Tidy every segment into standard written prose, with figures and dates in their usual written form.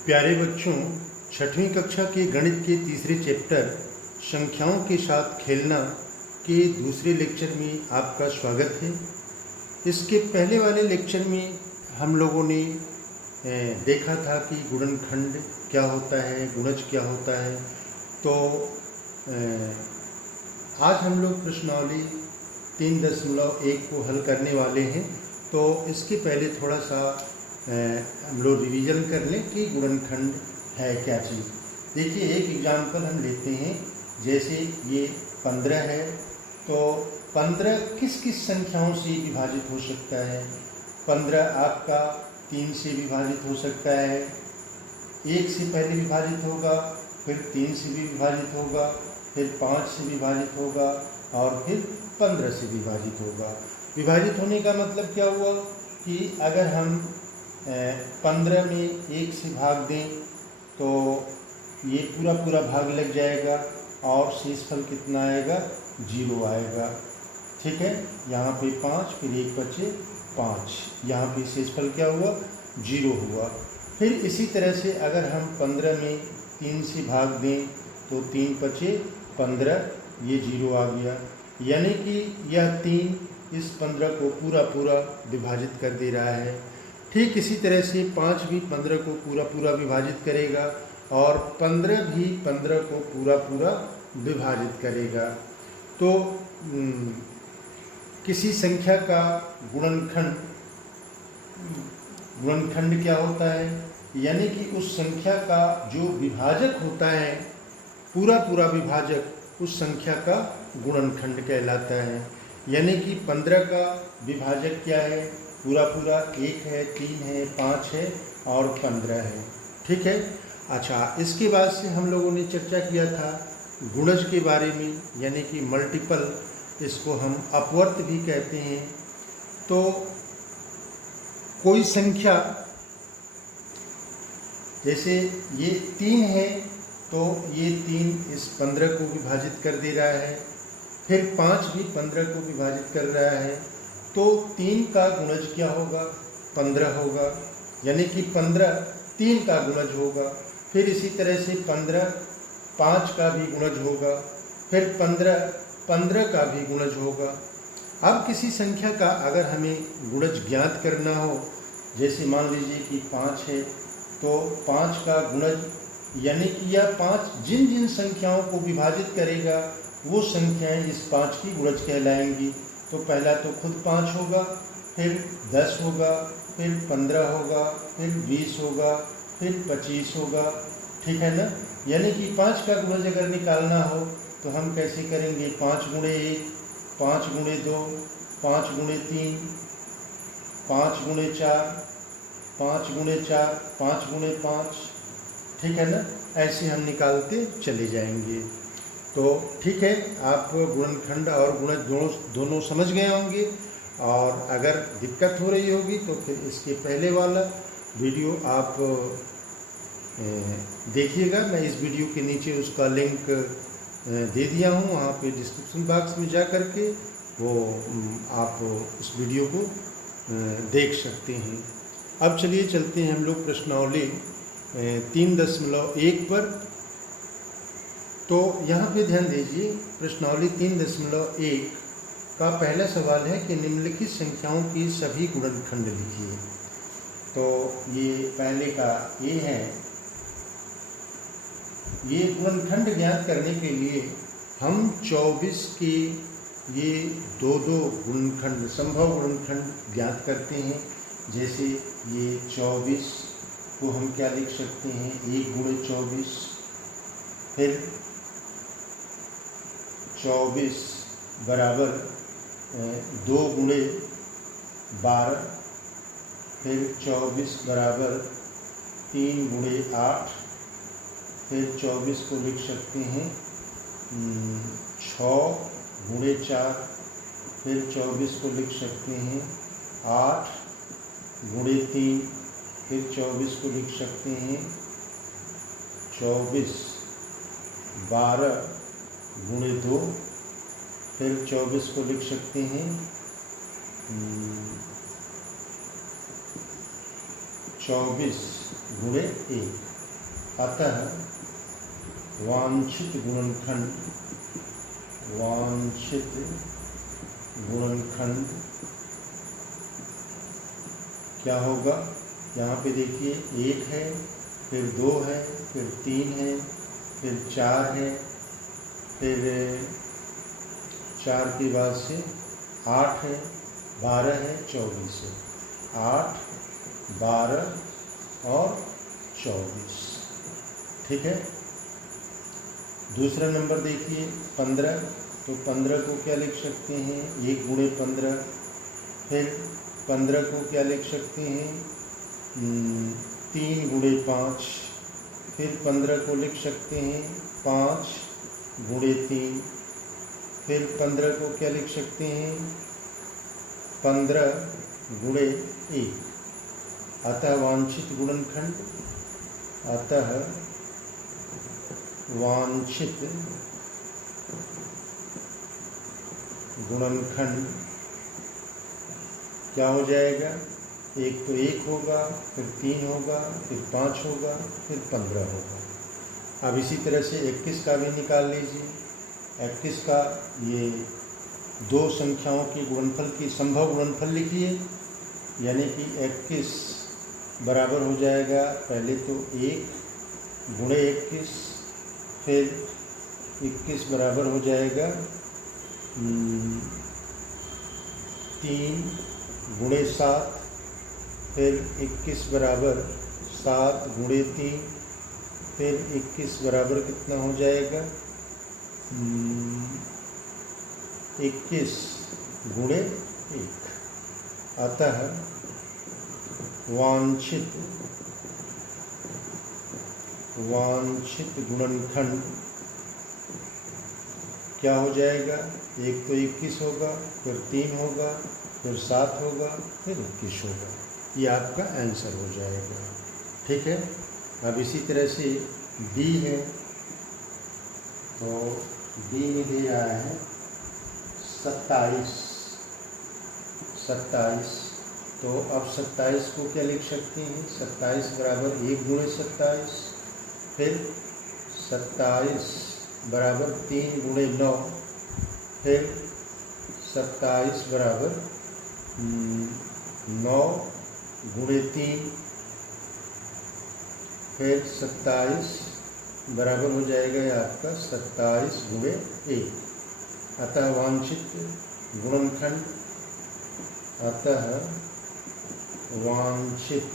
प्यारे बच्चों, छठवीं कक्षा के गणित के तीसरे चैप्टर संख्याओं के साथ खेलना के दूसरे लेक्चर में आपका स्वागत है। इसके पहले वाले लेक्चर में हम लोगों ने देखा था कि गुणनखंड क्या होता है, गुणज क्या होता है। तो आज हम लोग प्रश्नावली 3.1 को हल करने वाले हैं। तो इसके पहले थोड़ा सा हम लोग रिवीजन कर लें कि गुणनखंड है क्या चीज़। देखिए, एक एग्जाम्पल हम लेते हैं। जैसे ये 15 है, तो 15 किस किस संख्याओं से विभाजित हो सकता है। 15 आपका 3 से विभाजित हो सकता है, 1 से पहले विभाजित होगा, फिर 3 से भी विभाजित होगा, फिर 5 से विभाजित होगा और फिर 15 से विभाजित होगा। विभाजित होने का मतलब क्या हुआ कि अगर हम 15 में 1 से भाग दें तो ये पूरा भाग लग जाएगा और शेषफल कितना आएगा, 0 आएगा। ठीक है, यहाँ पे 5, फिर 1 बचे 5, यहाँ पे शेषफल क्या हुआ, 0 हुआ। फिर इसी तरह से अगर हम 15 में 3 से भाग दें तो 3 बचे 15, ये 0 आ गया। यानी कि यह 3 इस 15 को पूरा विभाजित कर दे रहा है। ठीक इसी तरह से 5 भी 15 को पूरा विभाजित करेगा और 15 भी 15 को पूरा विभाजित करेगा। तो किसी संख्या का गुणनखंड क्या होता है, यानी कि उस संख्या का जो विभाजक होता है, पूरा विभाजक उस संख्या का गुणनखंड कहलाता है। यानी कि 15 का विभाजक क्या है, पूरा 1 है, 3 है, 5 है और 15 है। ठीक है। अच्छा, इसके बाद से हम लोगों ने चर्चा किया था गुणज के बारे में, यानी कि मल्टीपल, इसको हम अपवर्त भी कहते हैं। तो कोई संख्या, जैसे ये 3 है तो ये 3 इस 15 को विभाजित कर दे रहा है, फिर 5 भी 15 को विभाजित कर रहा है, तो 3 का गुणज क्या होगा, 15 होगा। यानी कि 15 3 का गुणज होगा। फिर इसी तरह से 15 5 का भी गुणज होगा, फिर 15 का भी गुणज होगा। अब किसी संख्या का अगर हमें गुणज ज्ञात करना हो, जैसे मान लीजिए कि 5 है, तो 5 का गुणज, यानी कि यह 5 जिन संख्याओं को विभाजित करेगा वो संख्याएं इस 5 की गुणज कहलाएंगी। तो पहला तो खुद 5 होगा, फिर 10 होगा, फिर 15 होगा, फिर 20 होगा, फिर 25 होगा। ठीक है ना। यानी कि 5 का गुणज अगर निकालना हो तो हम कैसे करेंगे, 5 गुणे 1, 5 गुणे 2, 5 गुणे 3, 5 गुणे 4, 5 गुणे 4, 5 गुणे 5। ठीक है ना। ऐसे हम निकालते चले जाएंगे। तो ठीक है, आप गुणनखंड और गुणज दोनों समझ गए होंगे। और अगर दिक्कत हो रही होगी तो फिर इसके पहले वाला वीडियो आप देखिएगा। मैं इस वीडियो के नीचे उसका लिंक दे दिया हूँ, वहाँ पे डिस्क्रिप्शन बॉक्स में जा कर के वो आप उस वीडियो को देख सकते हैं। अब चलिए चलते हैं हम लोग प्रश्नावली 3.1 पर। तो यहाँ पे ध्यान दीजिए, प्रश्नावली 3.1 का पहला सवाल है कि निम्नलिखित संख्याओं की सभी गुणनखंड लिखिए। तो ये पहले का ये है। ये गुणनखंड ज्ञात करने के लिए हम 24 के ये दो गुणनखंड, संभव गुणनखंड ज्ञात करते हैं। जैसे ये 24 को हम क्या लिख सकते हैं, 1 गुणे 24, फिर 24 बराबर 2 गुणे 12, फिर 24 बराबर 3 गुणे 8, फिर 24 को लिख सकते हैं 6 गुणे 4, फिर 24 को लिख सकते हैं 8 गुणे 3, फिर 24 को लिख सकते हैं 24 12 गुणे 2, फिर 24 को लिख सकते हैं 24 गुणे 1। अतः वांछित गुणनखंड क्या होगा? यहाँ पे देखिए 1 है, फिर 2 है, फिर 3 है, फिर 4 है, फिर 4 के बाद से 8 है, 12 है, 24 है। 8, 12 और 24, ठीक है। दूसरा नंबर देखिए 15, तो 15 को क्या लिख सकते हैं? 1 गुणे 15। फिर 15 को क्या लिख सकते हैं? 3 गुणे 5। फिर 15 को लिख सकते हैं 5 गुणे 3। फिर 15 को क्या लिख सकते हैं? 15 गुणे 1। अतः वांछित गुणनखंड, अतः वांछित गुणनखंड क्या हो जाएगा? एक तो 1 होगा, फिर 3 होगा, फिर 5 होगा, फिर 15 होगा। अब इसी तरह से 21 का भी निकाल लीजिए। 21 का ये 2 संख्याओं की गुणनफल की संभव गुणनफल लिखिए, यानी कि 21 बराबर हो जाएगा पहले तो 1 गुणे 21, फिर 21 बराबर हो जाएगा 3 गुणे 7, फिर 21 बराबर 7 गुणे 3, फिर 21 बराबर कितना हो जाएगा? 21 गुणे 1। अतः वांछित गुणनखंड क्या हो जाएगा? एक तो 21 होगा, फिर 3 होगा, फिर 7 होगा, फिर 21 होगा। ये आपका आंसर हो जाएगा, ठीक है। अब इसी तरह से डी है, तो डी में दे रहा है 27। तो अब 27 को क्या लिख सकते हैं? 27 बराबर 1 गुणे 27, फिर 27 बराबर 3 गुणे 9, फिर 27 बराबर 9 गुणे 3, फिर 27 बराबर हो जाएगा आपका 27 गुणे 1। अतः वांछित गुणनखंड, अतः वांछित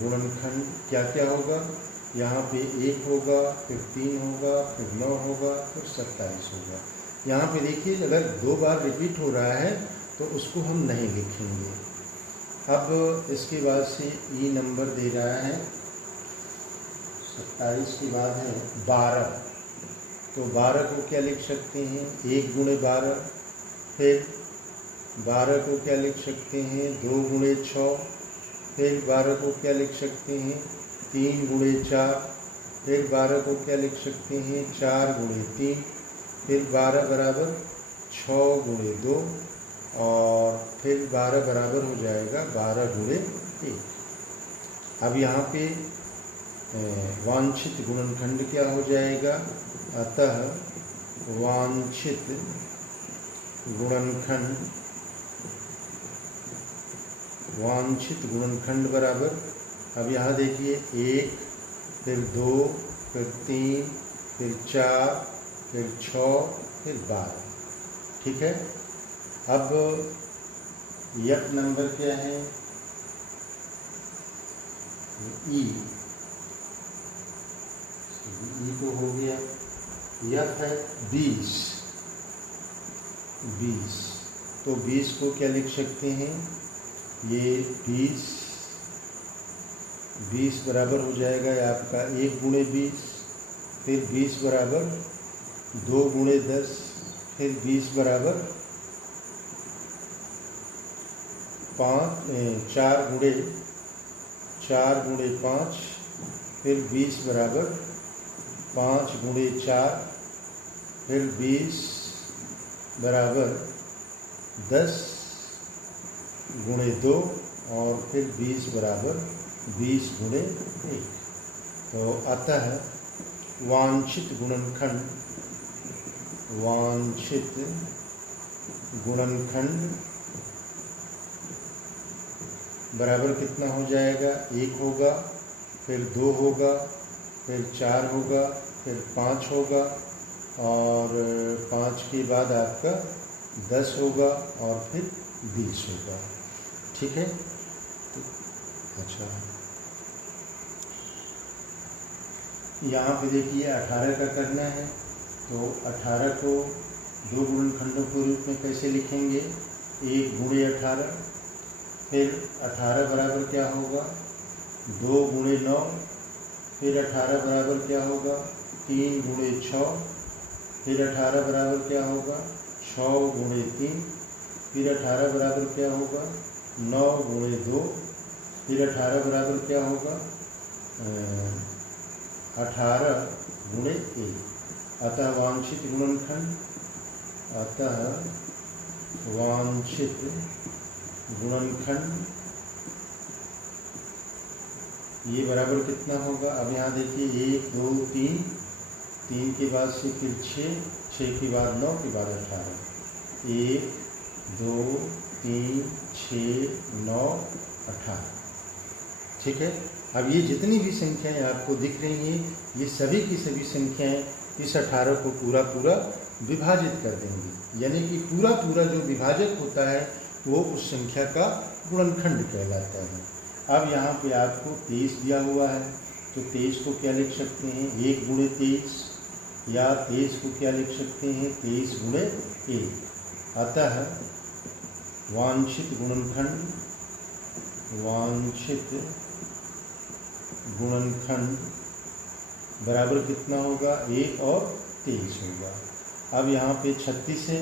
गुणनखंड क्या क्या होगा? यहाँ पे 1 होगा, फिर 3 होगा, फिर 9 होगा, फिर 27 होगा। यहाँ पे देखिए अगर 2 बार रिपीट हो रहा है तो उसको हम नहीं लिखेंगे। अब इसके बाद से ई नंबर दे रहा है 27 के बाद है 12, तो 12 को क्या लिख सकते हैं? 1 गुणे 12, फिर 12 को क्या लिख सकते हैं? 2 गुणे 6, फिर 12 को क्या लिख सकते हैं? 3 गुणे 4, फिर 12 को क्या लिख सकते हैं? 4 गुणे 3, फिर 12 बराबर 6 गुणे 2, और फिर 12 बराबर हो जाएगा 12 गुणे 1। अब यहाँ पे वांछित गुणनखंड क्या हो जाएगा? अतः वांछित गुणनखंड बराबर, अब यहाँ देखिए 1, फिर 2, फिर 3, फिर 4, फिर 6, फिर 12, ठीक है। अब यह नंबर क्या है? ई तो हो गया। यह है 20। तो 20 को क्या लिख सकते हैं? ये 20 बराबर हो जाएगा आपका 1 गुणे 20, फिर 20 बराबर 2 गुणे 10, फिर 20 बराबर 4 गुणे 5, फिर 20 बराबर 5 गुणे 4, फिर 20 बराबर 10 गुणे 2, और फिर 20 बराबर 20 गुणे 1। तो अतः वांछित गुणनखंड बराबर कितना हो जाएगा, 1 होगा, फिर 2 होगा, फिर 4 होगा, फिर 5 होगा, और 5 के बाद आपका 10 होगा, और फिर 20 होगा। ठीक है। तो अच्छा, यहाँ पे देखिए 18 का करना है, तो 18 को 2 गुणनखंडों के रूप में कैसे लिखेंगे, 1 गुणे 18, फिर 18 बराबर क्या होगा, 2 गुणे 9, फिर 18 बराबर क्या होगा, 3 गुणे 6, फिर 18 बराबर क्या होगा, 6 गुणे 3, फिर 18 बराबर क्या होगा, 9 गुणे 2, फिर 18 बराबर क्या होगा, 18 गुणे 1। अतः वांछित गुणनखंड ये बराबर कितना होगा। अब यहाँ देखिए 1 2 3, 3 के बाद से फिर 6, 6 के बाद 9 के बाद 18, 1 2 3 6 9 18। ठीक है। अब ये जितनी भी संख्याएं आपको दिख रही हैं, ये सभी की सभी संख्याएं इस 18 को पूरा विभाजित कर देंगी, यानी कि पूरा जो विभाजक होता है वो उस संख्या का गुणनखंड कहलाता है। अब यहाँ पे आपको 23 दिया हुआ है, तो 23 को क्या लिख सकते हैं, 1 गुणे 23, या 23 को क्या लिख सकते हैं, 23 गुणे 1। अतः वांछित गुणनखंड बराबर कितना होगा, 1 और 23 होगा। अब यहाँ पे 36 है,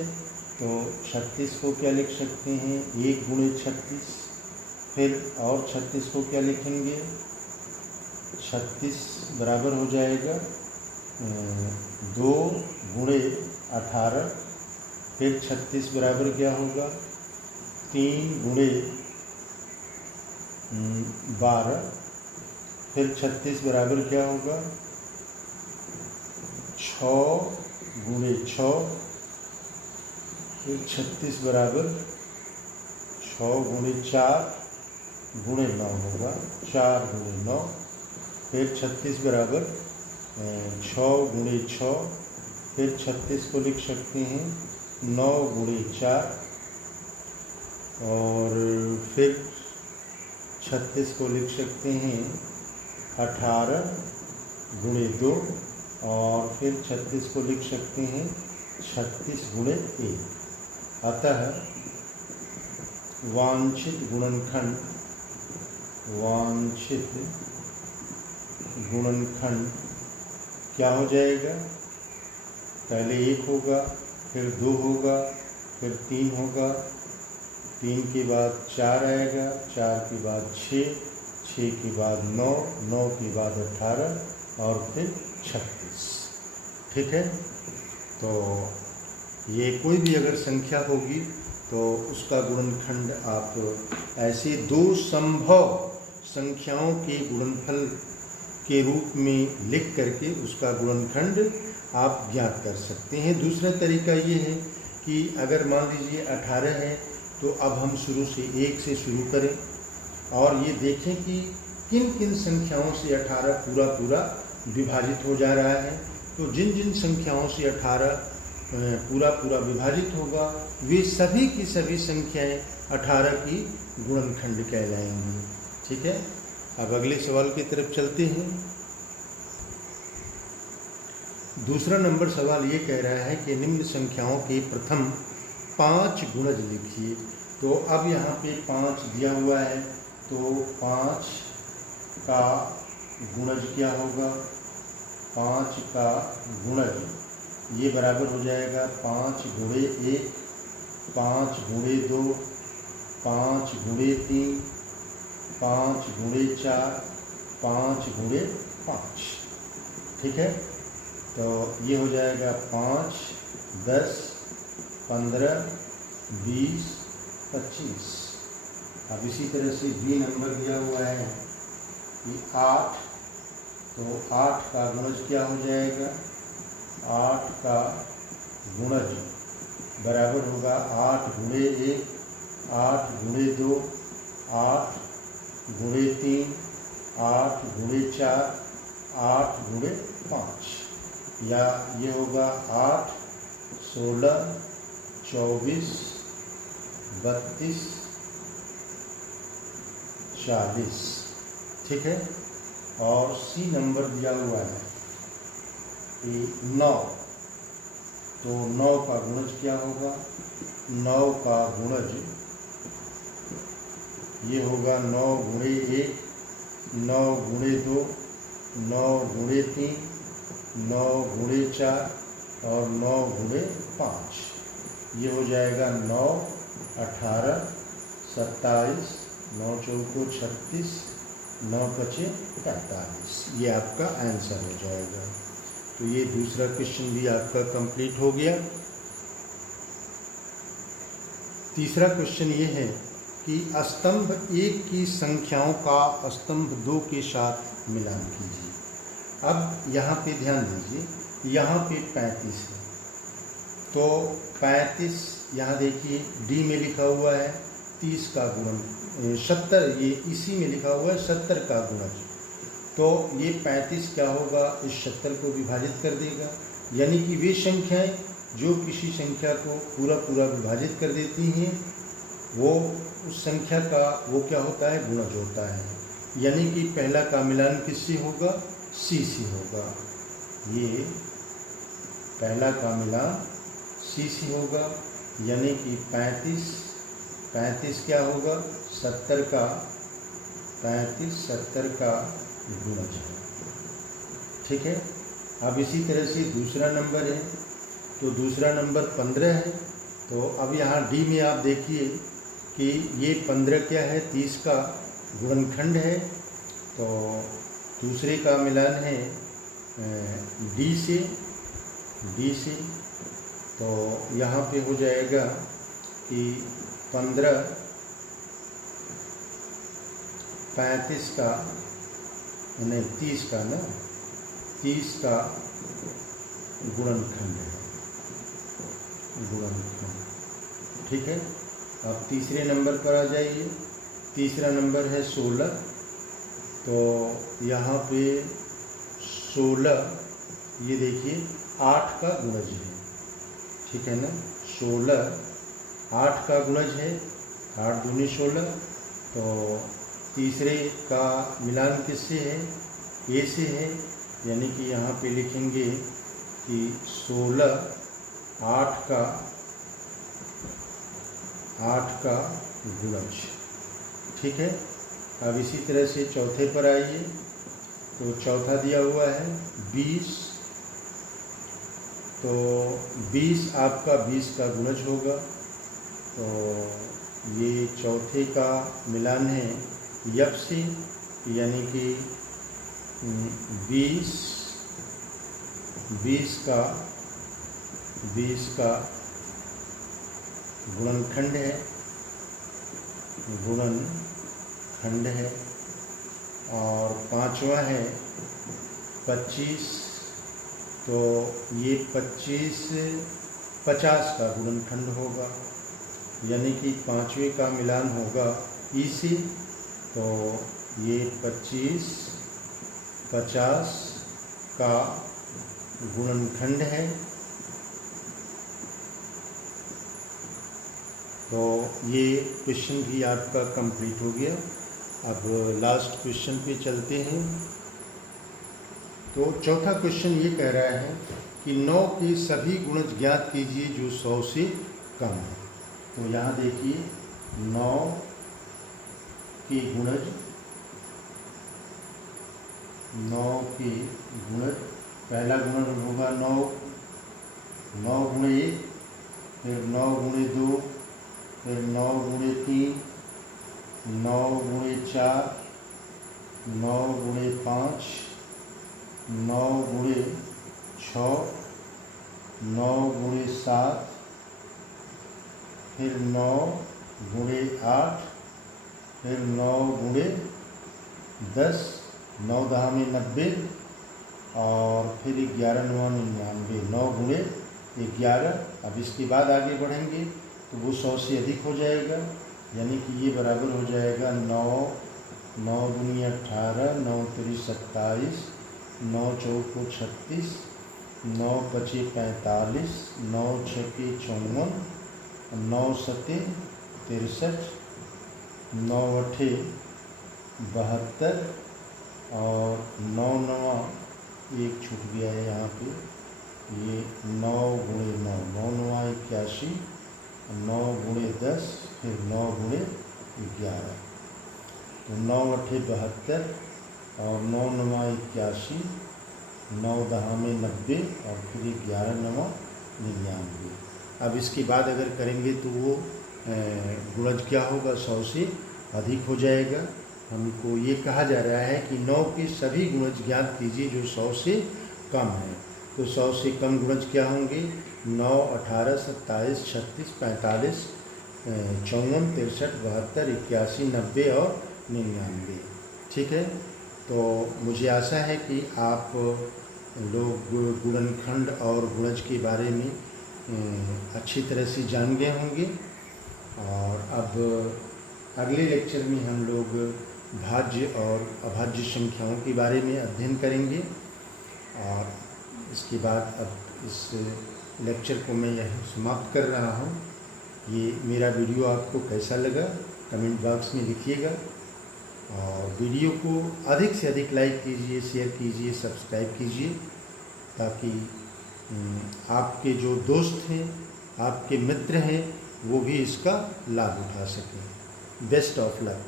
तो 36 को क्या लिख सकते हैं, 1 गुणे 36, फिर और 36 को क्या लिखेंगे, 36 बराबर हो जाएगा 2 गुणे 18, फिर 36 बराबर क्या होगा, 3 गुणे 12, फिर 36 बराबर क्या होगा, 6 गुणे 6, फिर 36 बराबर 6 गुणे 4 गुणे 9 होगा, 4 गुणे 9, फिर 36 बराबर 6 गुणे 6, फिर 36 को लिख सकते हैं 9 गुणे 4, और फिर 36 को लिख सकते हैं 18 गुणे 2, और फिर 36 को लिख सकते हैं 36 गुणे 1। अतः वांछित गुणनखंड क्या हो जाएगा, पहले 1 होगा, फिर 2 होगा, फिर 3 होगा, 3 के बाद 4 आएगा, 4 के बाद 6, 6 के बाद 9, 9 के बाद 18, और फिर 36। ठीक है। तो ये कोई भी अगर संख्या होगी तो उसका गुणनखंड आप ऐसे 2 संभव संख्याओं के गुणनफल के रूप में लिख करके उसका गुणनखंड आप ज्ञात कर सकते हैं। दूसरा तरीका ये है कि अगर मान लीजिए 18 है, तो अब हम शुरू से 1 से शुरू करें और ये देखें कि किन किन संख्याओं से 18 पूरा विभाजित हो जा रहा है। तो जिन जिन संख्याओं से 18 पूरा विभाजित होगा, वे सभी की सभी संख्याएं 18 की गुणनखंड कहलाएंगी। ठीक है। अब अगले सवाल की तरफ चलते हैं। दूसरा नंबर सवाल ये कह रहा है कि निम्न संख्याओं के प्रथम 5 गुणज लिखिए। तो अब यहाँ पे 5 दिया हुआ है, तो 5 का गुणज क्या होगा, 5 का गुणज ये बराबर हो जाएगा 5 गुणे 1, 5 गुणे 2, 5 गुणे 3, 5 गुणे 4, 5 गुणे 5। ठीक है। तो ये हो जाएगा 5, 10, 15, 20, 25। अब इसी तरह से बी नंबर दिया हुआ है कि 8, तो 8 का गुणज क्या हो जाएगा, 8 का गुणज बराबर होगा 8 गुणे 1, 8 गुणे 2, 8 गुणे 3, 8 गुणे 4, 8 गुणे 5, या ये होगा 8, 16, 24, 32, 40। ठीक है। और सी नंबर दिया हुआ है कि 9, तो 9 का गुणज क्या होगा, 9 का गुणज ये होगा 9 गुणे 1, 9 गुणे 2, 9 गुणे 3, 9 गुणे 4 और 9 गुणे 5। ये हो जाएगा 9, 18, 27, 9 चौको 36, 9 पचे 45। ये आपका आंसर हो जाएगा। तो ये दूसरा क्वेश्चन भी आपका कंप्लीट हो गया। तीसरा क्वेश्चन ये है कि स्तंभ 1 की संख्याओं का स्तंभ 2 के साथ मिलान कीजिए। अब यहाँ पे ध्यान दीजिए, यहाँ पे 35 है, तो 35 यहाँ देखिए डी में लिखा हुआ है 30 का गुणन 70, ये इसी में लिखा हुआ है 70 का गुणज, तो ये 35 क्या होगा, इस 70 को विभाजित कर देगा। यानी कि वे संख्याएं जो किसी संख्या को पूरा पूरा विभाजित कर देती हैं, वो उस संख्या का वो क्या होता है, गुणज होता है। यानी कि पहला का मिलान किससे होगा, सी से होगा। ये पहला का मिलान सी से होगा, यानी कि 35 क्या होगा, 70 का 70 का गुणज है। ठीक है। अब इसी तरह से दूसरा नंबर है, तो दूसरा नंबर 15 है। तो अब यहाँ डी में आप देखिए कि ये 15 क्या है, 30 का गुणनखंड है। तो दूसरे का मिलान है डी से, तो यहाँ पे हो जाएगा कि 15 35 का नहीं 30 का ना, 30 का गुणनखंड है, गुणनखंड। ठीक है। अब तीसरे नंबर पर आ जाइए। तीसरा नंबर है 16, तो यहाँ पे 16 ये देखिए 8 का गुणज है। ठीक है ना, 16 8 का गुणज है, 8 दूनी 16। तो तीसरे का मिलान किससे है, ए से है। यानी कि यहाँ पे लिखेंगे कि 16 8 का गुणज। ठीक है। अब इसी तरह से चौथे पर आइए। तो चौथा दिया हुआ है 20, तो 20 आपका 20 का गुणज होगा। तो ये चौथे का मिलान है यप से, यानी कि 20 का गुणनखंड है, और पांचवा है 25, तो ये 25 50 का गुणनखंड होगा। यानी कि पांचवे का मिलान होगा ई से, तो ये 25 50 का गुणनखंड है। तो ये क्वेश्चन भी आपका कंप्लीट हो गया। अब लास्ट क्वेश्चन पे चलते हैं। तो चौथा क्वेश्चन ये कह रहा है कि 9 के सभी गुणज ज्ञात कीजिए जो 100 से कम है। तो यहाँ देखिए 9 के गुणज, 9 के गुणज, पहला गुणज होगा 9 गुणे 1, फिर 9 गुणे 2, फिर 9 गुणे 3, 9 गुणे 4, 9 गुणे 5, 9 गुणे 6, 9 गुणे 7, फिर 9 गुणे 8, फिर 9 गुणे 10, 9 दहा में 90 और फिर 11 9 99, 9 गुणे 11। अब इसके बाद आगे बढ़ेंगे तो वो 100 से अधिक हो जाएगा, यानी कि ये बराबर हो जाएगा 9 दूनी 18, 9 तिरी 27, 9 चौको 36, 9 पचे 45, 9 छके 54, 9 सते 63, 9 अठे 72 और 9 नवा एक छूट गया है यहाँ पे, ये 9 गुणे 9, 9 नवा 81, 9 गुणे 10, फिर 9 गुणे 11, तो 9 अठे 72 और 9 नवा 81, 9 दहा में 90 और फिर 11 नवा 99। अब इसके बाद अगर करेंगे तो वो गुणज क्या होगा, 100 से अधिक हो जाएगा। हमको ये कहा जा रहा है कि 9 के सभी गुणज ज्ञात कीजिए जो 100 से कम है। तो 100 से कम गुणज क्या होंगे, 9, 18, 27, 36, 45, 54, 63, 72, 81, 90 और 99। ठीक है, तो मुझे आशा है कि आप लोग गुणनखंड और गुणज के बारे में अच्छी तरह से जान गए होंगे। और अब अगले लेक्चर में हम लोग भाज्य और अभाज्य संख्याओं के बारे में अध्ययन करेंगे। और इसके बाद अब इस लेक्चर को मैं यहीं समाप्त कर रहा हूँ। ये मेरा वीडियो आपको कैसा लगा कमेंट बॉक्स में लिखिएगा, और वीडियो को अधिक से अधिक लाइक कीजिए, शेयर कीजिए, सब्सक्राइब कीजिए, ताकि आपके जो दोस्त हैं, आपके मित्र हैं, वो भी इसका लाभ उठा सकें। Best of luck.